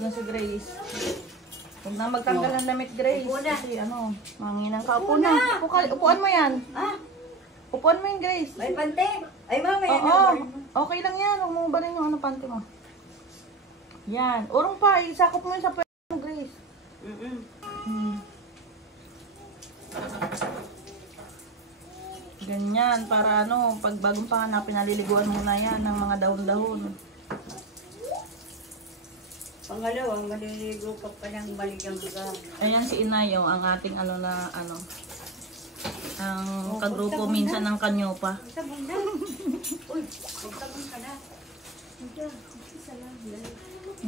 na si Grace. Huwag na magtanggal ng damit, Grace. Kasi ano, manginang ka. Upo na. Upuan mo yan. Upuan mo yung Grace. May pante. Ay, mama, yan. Oo. Okay lang yan. Huwag mo ba rin yung pante mo. Yan. Urong pa. Isakop mo yun sa pwede mo, Grace. Ganyan. Para ano, pag bagong panganak, pinaliliguan mo na yan ng mga dahon-dahon. Pangalawang, maliligo ka pa ng baligang ka. Ayan si Inay, oh, ang ating ang kagrupo minsan ng kanyopa. Sabon na. Uy, magsabon ka na.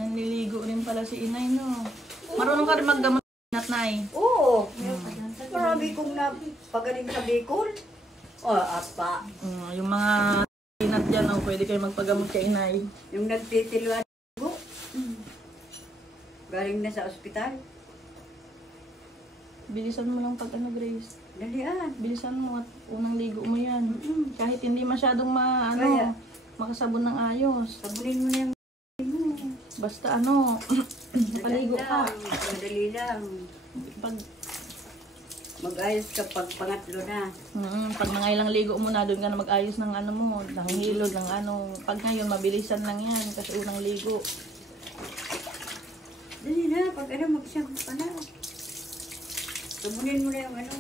Nanliligo rin pala si Inay, no? Marunong ka rin maggamot, Nay? Oo. Marami kong napagaling sa Bicol. Apa. Yung mga pinat dyan, oh, pwede kayo magpagamot kay Inay. Yung nagtitiluan ko. Galing na sa ospital. Bilisan mo lang pag ano, Grace. Dalian. Bilisan mo at unang ligo mo yan. Kahit hindi masyadong makasabon ng ayos. Sabunin mo na yung Basta ano, paligo ka. Madali lang. Pag mag-ayos ka pag pangatlo na. Pag mga ilang ligo mo na, doon ka na mag-ayos ng ano mo, ng hilod, ng ano. Pag ngayon, mabilisan lang yan kasi unang ligo. Dali na, pag ano, mag-shampoo ka na. Sabunin mo na yung ano.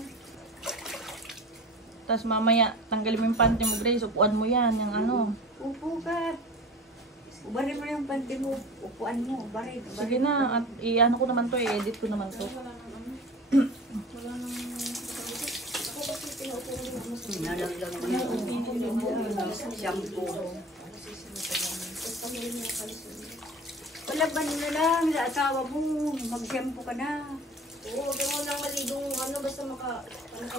Tapos mamaya, tanggalin mo yung panty mo, Grace, upuan mo yan, yung ano. Upo ka. Ubarin mo na yung panty mo. Upuan mo, ubarin. Sige na, at i-ano ko naman to, i-edit ko naman to. Nalaglag mo yung shampoo. Palaban mo na lang sa asawa mo. Mag-shampoo ka na. Oo, huwag mo nang maligong ano, basta ano ka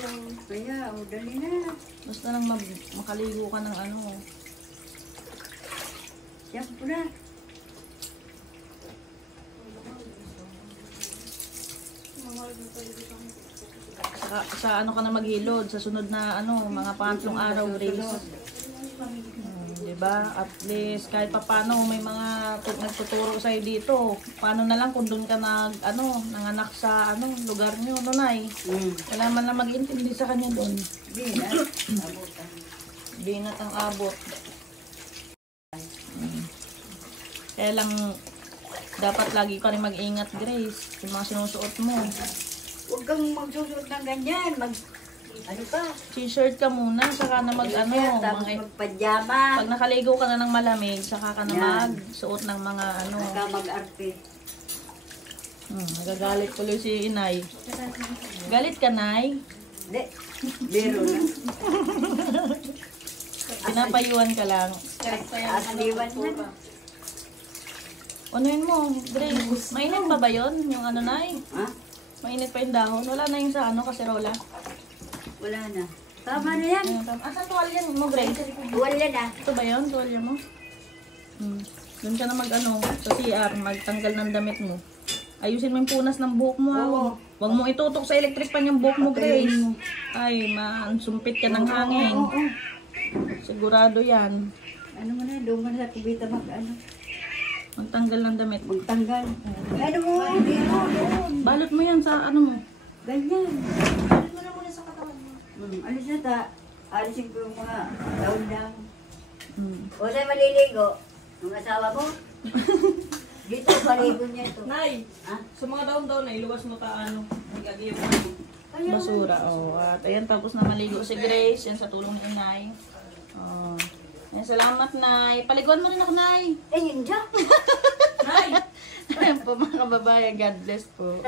lang. Kaya, dali na. Basta lang makaligo ka ng ano. Shampoo na. Sa ano ka na maghilod, sa sunod na ano, mga pangatlong araw, Grace. Diba? At least, kahit pa paano, may mga nagtuturo sa'yo dito. Paano na lang kung doon ka nanganak sa lugar nyo, no, Nay? Kailangan man lang mag-intindi sa kanya doon. Binat ang abot. Kaya lang, dapat lagi ka rin mag-ingat, Grace, yung mga sinusuot mo. Huwag kang magsusuot ng ganyan. Ano pa? T-shirt ka muna, saka na magpajama. Pag nakaligo ka na ng malamig, saka ka na magsuot ng mga Saka mag-arte. Nagagalit tuloy si Inay. Galit ka, Nay? Hindi. Biro na. Pinapayuan ka lang. Asliwan na. Anuin mo, Grace? Mainit pa ba yun? Yung Nay? Ha? Mainit pa yung dahon? Wala na yung sa kaserola? Wala na. Tama na yan. Asan tuwalya mo, Grace? Wala na. Ito ba yun? Tuwalya mo? Doon ka na sa CR, magtanggal ng damit mo. Ayusin mo yung punas ng buhok mo. Huwag mo itutok sa electric pan yung buhok mo, Grace. Ay, sumpit ka ng hangin. Sigurado yan. Ano mo na, doon mo na sa kubita Magtanggal ng damit. Magtanggal. Ano mo, doon. Balot mo yan sa mo. Ganyan. Balot mo na muna sa katawan mo. Alis na ta. Alisin ko yung mga daon lang. O sa'yo maliligo. Yung asawa mo. Dito, paligo niya ito. Nay, sa mga daon-daon na iluwas mo nag-agiyap basura. At ayan, tapos na maligo si Grace. Yan sa tulong ni Inay. Yan, salamat, Nay. Paliguan mo rin ako, Nay. Yun dyan. Nay! Ayan po mga babae. God bless po.